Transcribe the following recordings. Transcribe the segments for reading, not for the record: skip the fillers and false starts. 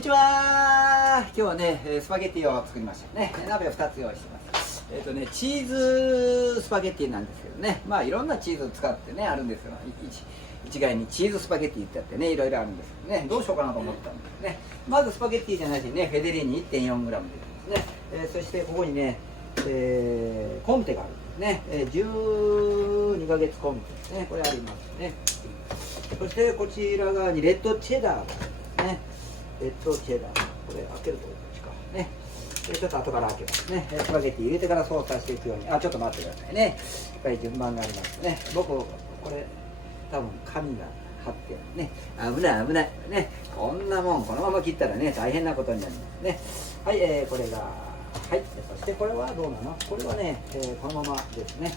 こんにちは。今日はね、スパゲッティを作りましたね。鍋を2つ用意してます。チーズスパゲッティなんですけどね。まあいろんなチーズを使ってね、あるんですよ。一概にチーズスパゲッティってあってね、いろいろあるんですけどね。どうしようかなと思ったんですね。まずスパゲッティじゃないしね、フェデリーニ 1.4g でですね。そしてここにね、コンテがあるんですね。12ヶ月コンテですね。これありますね。そしてこちら側にレッドチェダーがあるんですね。レッドチェダー。これ開けるとこっちかね。ちょっと後から開けますね。スパゲッティ入れてから操作していくように。ちょっと待ってくださいね。しっかり順番がありますね。僕、これ、多分紙が貼ってあるね。危ない危ない。ね。こんなもん、このまま切ったらね、大変なことになりますね。はい、これが、はい。そしてこれはどうなの？これはね、このままですね。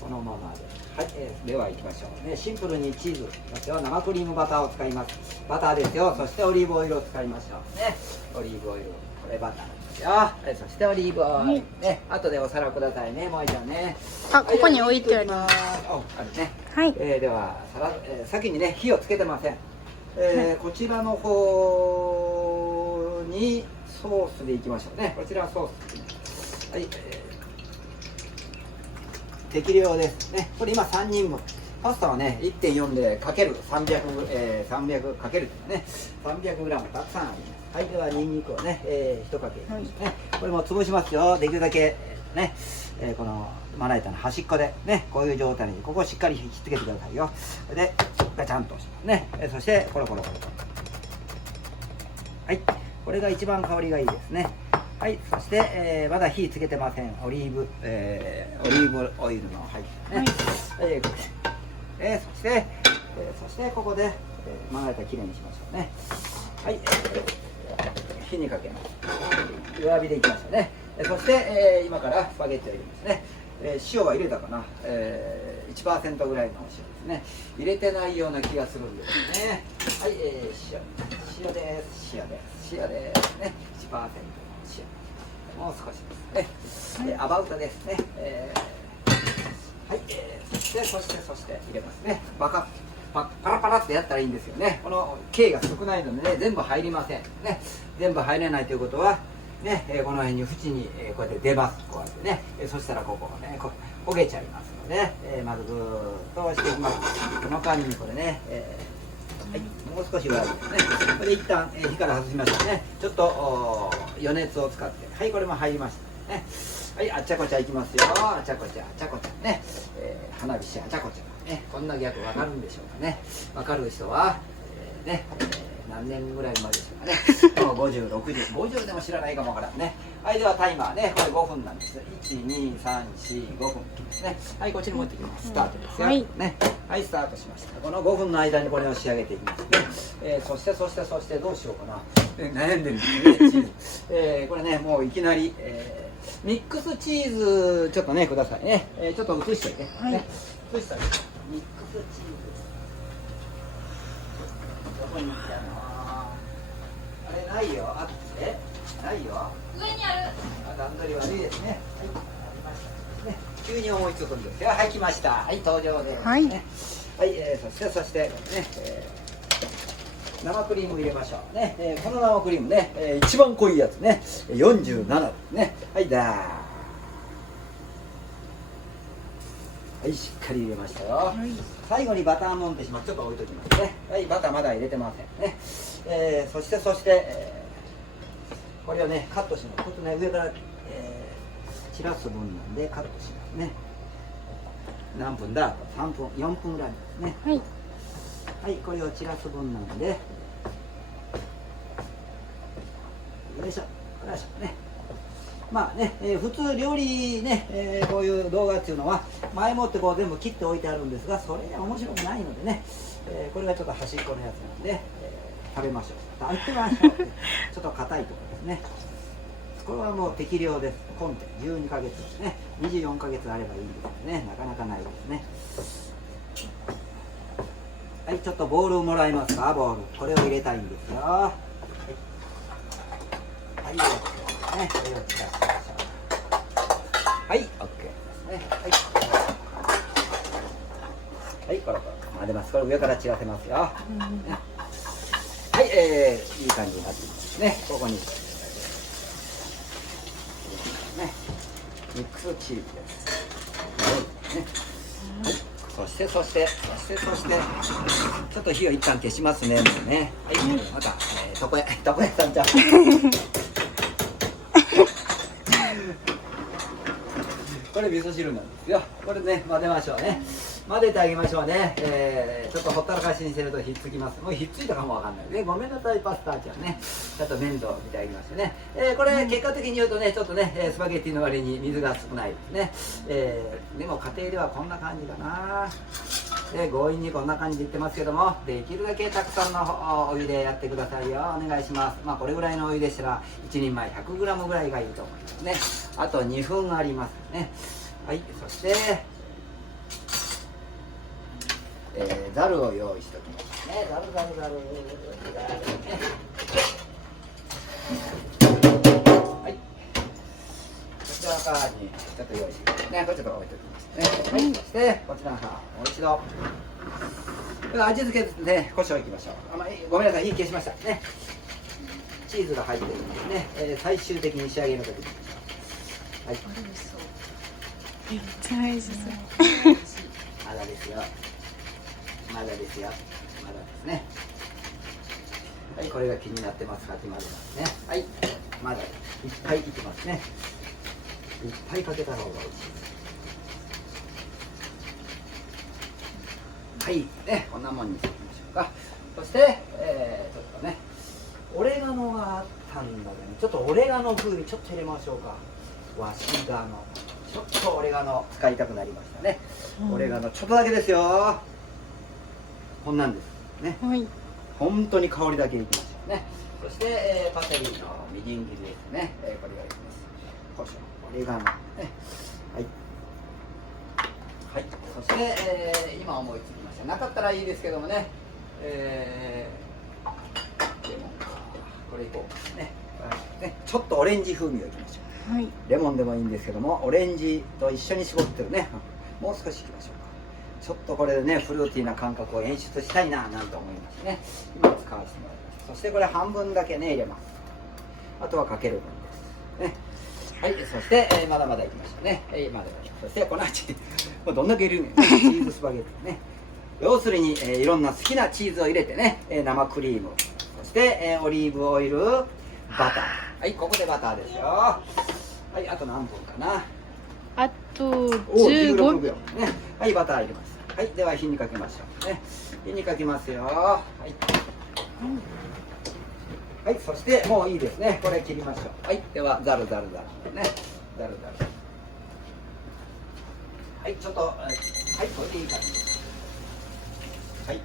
このままで。はい、では行きましょうね。シンプルにチーズですよ。生クリームバターを使います。バターですよ。そしてオリーブオイルを使いましょうね。オリーブオイル、これバターですよ。そしてオリーブオイルね。後でお皿くださいね、もえちゃんね。ここに置いてあります。あるね。はい。では先にね火をつけてません。こちらの方にソースでいきましょうね。こちらはソース。はい。適量ですね。これ今3人分。パスタはね、1.4 でかける300かけるとね、300g たくさんあります。はい、ではニンニクをね、1かけですね。これも潰しますよ。できるだけね、このまな板の端っこでね、こういう状態に、ここをしっかり引き付けてくださいよ。で、ガチャンとしますね。そして、コロコロコロ。はい、これが一番香りがいいですね。はい、そして、まだ火つけてません。オリーブオイルの入ったね。はい、そしてここで、まな板きれいにしましょうね。はい、火にかけます。弱火でいきましょうね。そして、今からスパゲッティを入れますね。塩は入れたかな、1% ぐらいのお塩ですね。入れてないような気がするんですね。はい、塩です。塩ですね。1%。もう少しですね。アバウトですね。はい、そして入れますね。パラパラってやったらいいんですよね。この径が少ないのでね、全部入りません。ね、全部入れないということは、ね、この辺に縁にこうやって出ます。こうやってね。そしたらここがね、焦げちゃいますので、まずぐーっと押していきます。この間にこれね、はい、もう少し弱火ですね。これで一旦火から外しましたね。ちょっと余熱を使って、はい、これも入りましたね。はい、あちゃこちゃいきますよ。あちゃこちゃね。花火師あちゃこちゃね。こんなギャグわかるんでしょうかね。わかる人は、何年ぐらい前でしょうかね。もう50、60、50でも知らないかもわからんね。はい、ではタイマーね、これ5分なんです。1、2、3、4、5分ですね。はい、こっちに持ってきます。スタートですよ。ね。はい、スタートしました。この5分の間にこれを仕上げていきますね。そしてどうしようかな。悩んでるんですね、チーズ。これね、もういきなり、ミックスチーズちょっとねくださいね。ちょっと移しておいて、はい、ね、移しておいて。ミックスチーズどこに行ったの？あれないよ。ないよ。上にある。段取り悪いですね。はい、ありましたね。急に思いつくんですよ。はい、来ました。はい、登場です。はい、はい、そしてね、生クリーム入れましょうね。この生クリームね、一番濃いやつね、47ですね。はい、はい、しっかり入れましたよ。はい、最後にバターモンテします。ちょっと置いときますね。はい、バターまだ入れてませんね。そして、これをねカットします。ちょっとね上から、散らす分なんでカットしますね。何分だ？3分、4分ぐらいですね。はい。はい、これを散らす分なんで、よいしょね。まあね、普通料理ね、こういう動画っていうのは前もってこう全部切っておいてあるんですが、それが面白くないのでね、これがちょっと端っこのやつなんで、食べましょう。食べましょう。ちょっと硬いところですね。これはもう適量です。コンテ12ヶ月ですね。24ヶ月あればいいんですね。なかなかないですね。はい、ちょっとボールをもらえますか？ボール。これを入れたいんですよ。はい、はい、OK ですね。これを散らしましょう。はい、OK ですね。はい。はい、コロコロ混ぜます。これ上から散らせますよ。はい、いい感じになっていますね。ここに、ね、ミックスチーズです。ね、はい、そしてちょっと火を一旦消しますね。もうね、はい、また、床屋さんじゃん。これ味噌汁なんですよ。これね、混ぜましょうね。混ぜてあげましょうね。ちょっとほったらかしにしてるとひっつきます。もうひっついたかもわかんないね。ごめんなさい、パスタちゃんね。ちょっと面倒見てあげましてね。これ結果的に言うとね、ちょっとね、スパゲッティの割に水が少ないですね。でも家庭ではこんな感じかな。強引にこんな感じで言ってますけども、できるだけたくさんのお湯でやってくださいよ。お願いします。まあこれぐらいのお湯でしたら1人前 100g ぐらいがいいと思いますね。あと2分ありますね。はい、そして、ざるを用意しておきますね。ざるね。はい。こちら側にちょっと用意してね。これちょっと置いておきますね。はい。そしてこちらの方もう一度。味付けですね。胡椒いきましょう。ごめんなさい、火消しましたね。チーズが入ってるんですね。最終的に仕上げの時に。はい。めっちゃ美味しそう。まだですよ。まだですね。はい、これが気になってます。かき混ぜますね。はい、まだいっぱいいってますね。いっぱいかけた方が美味しいです。はい、ね、こんなもんにしておきましょうか。そして、ちょっとね、オレガノがあったんだけど、ちょっとオレガノ風味ちょっと入れましょうか。わしがの。ちょっとオレガノ使いたくなりましたね。オレガノちょっとだけですよ。こんなんですね。はい。本当に香りだけいきましょうね。そして、パセリのみじん切りですね。これがいきます。胡椒、オレガノね。はい。はい。そして、今思いつきました。なかったらいいですけどもね。レモンか。これいこうね。ね、ちょっとオレンジ風味をいきましょう。はい。レモンでもいいんですけども、オレンジと一緒に絞ってるね。もう少しいきましょうか。ちょっとこれでね、フルーティーな感覚を演出したいななんて思いますね。今使わせてもらいます。そしてこれ半分だけね、入れます。あとはかける分です。ね。はい、そして、まだまだいきましょうね。まだまだ。そしてこの味、もうどんだけ入れるのよ、チーズスパゲッティね。要するに、いろんな好きなチーズを入れてね、生クリーム、そして、オリーブオイル、バター。はい、ここでバターですよ。はい、あと何分かな。あと16 15秒ね。はい、バター入れます。はい、では火にかけましょうね。火にかけますよ。はい。はい、そしてもういいですね。これ切りましょう。はい、ではざるね。ざる。はい、ちょっとはい、これでいい感じです。はい、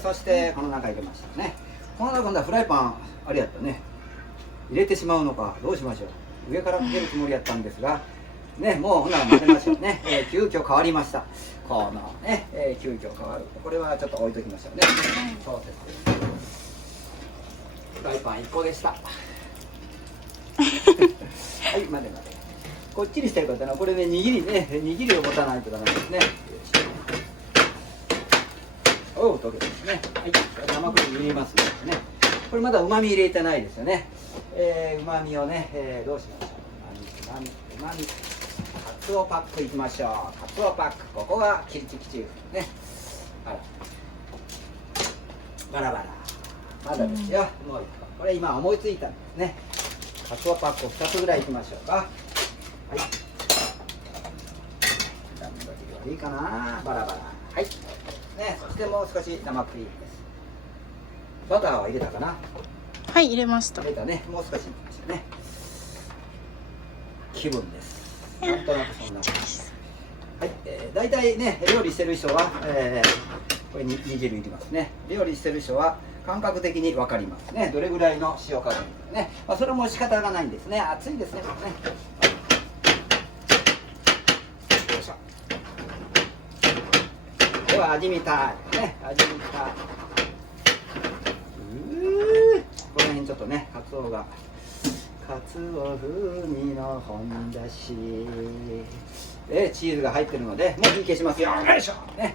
そしてこの中入れましたね。この中今度はフライパンあれやったね。入れてしまうのかどうしましょう。上からかけるつもりやったんですが。ね、もうほな混ぜましょうね。急遽変わりました。このね、急遽変わる。これはちょっと置いときましょうね。そうです。フライパン1個でした。はい、待て。こっちにしたらよかったな。これね、握りを持たないとダメですね。おう、溶けてますね。はい、生クリーム入れますね。これまだ旨味入れてないですよね。旨味をね、どうしましょう。旨味。カツオパックいきましょう。カツオパック、ここがキルチキチね。バラバラ。まだですよ。もう一個。これ今思いついたんですね。カツオパックを2つぐらいいきましょうか。はい。何度量いいかな。バラバラ。はい。ね、そしてもう少し生クリームです。バターは入れたかな。はい、入れました。入れたね。もう少しいきましょうね。気分です。なんとなくそんな感じ。はい、大体ね、料理してる人は、これに煮汁入れますね。料理してる人は感覚的に分かりますね。どれぐらいの塩加減ね。それも仕方がないんですね。熱いですね。これね。よいしょ。では味見たいね。味見たい。この辺ちょっとね、カツオ風味の本だしでチーズが入ってるのでもう火消しますよ。よいしょね。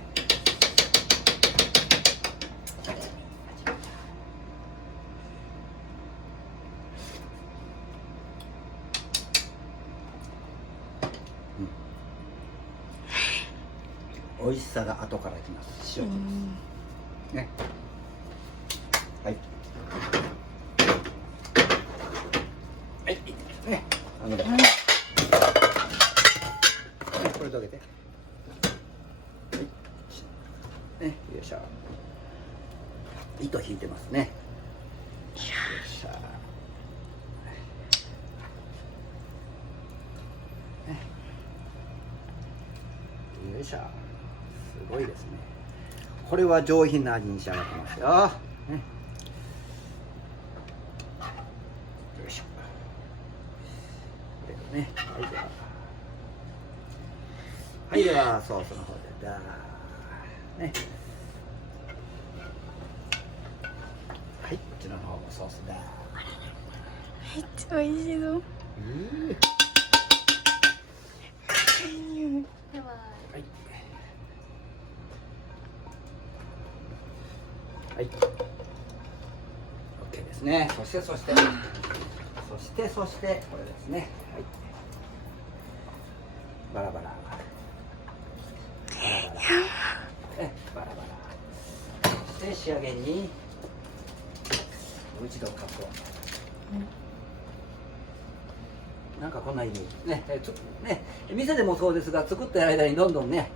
OK 美味しさが後からきます。塩きますね。はいはい、いいですね。これどけて。はい。ね、よいしょ。糸引いてますね。よいしょ。よいしょ。すごいですね。これは上品な味に仕上がってますよ。ね。よいしょ。これをね。はい、ではソースの方でだーね。はい、こちらの方もソースだー。めっちゃ美味しそう。はいはい、OK ですね。そしてこれですね。はい、バラバラバラバラそして仕上げにもう一度カツオ、なんかこんなイメージね。ね、店でもそうですが、作ってる間にどんどんね、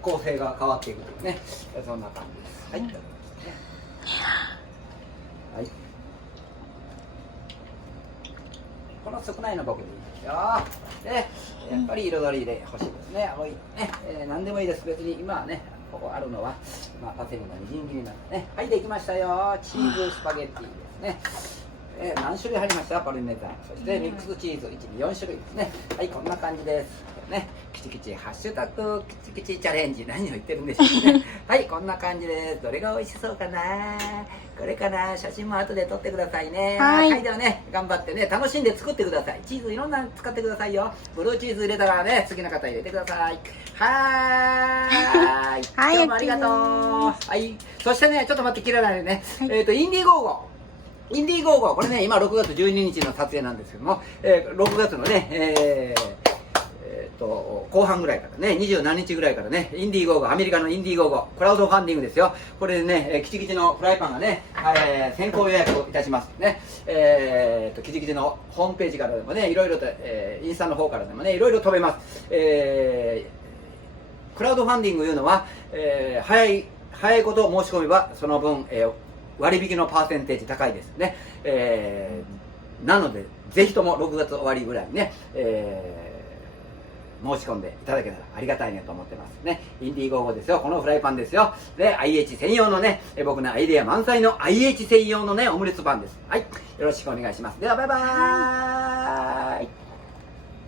構成が変わっていくというね、そんな感じです。はい、はい、この少ないの僕でいいですよ。で、やっぱり彩りで欲しいですね。青いね、何でもいいです。別に今はね、ここあるのは、パセリのみじん切りなんでね。はい、できましたよ。チーズスパゲッティですね。何種類入りました？パルメザン、そしてミックスチーズ、4種類ですね。はい、こんな感じです。ね、キチキチハッシュタグキチキチチャレンジ、何を言ってるんでしょうね。はい、こんな感じです。どれが美味しそうかな。これかな。写真も後で撮ってくださいね。はい、ではね、頑張ってね、楽しんで作ってください。チーズいろんなの使ってくださいよ。ブルーチーズ入れたらね、好きな方入れてください。はーい。今日もありがとう。はい、そしてね、ちょっと待って、切らないでね。インディーゴーゴー。インディーゴーゴー、これね、今6月12日の撮影なんですけども、6月のね、後半ぐらいからね、20何日ぐらいからね、インディーゴーゴー、アメリカのインディーゴーゴー、クラウドファンディングですよ。これでね、キチキチのフライパンがね、先行予約をいたしますね。キチキチのホームページからでもね、いろいろと、インスタの方からでもね、いろいろ飛べます。クラウドファンディングいうのは、早いこと申し込めば、その分、割引のパーセンテージ高いですね。なので、ぜひとも6月終わりぐらいにね、申し込んでいただけたらありがたいねと思ってますね。インディーゴーゴーですよ。このフライパンですよ。で、IH 専用のね、僕のアイデア満載の IH 専用のね、オムレツパンです。はい。よろしくお願いします。では、バイバーイ。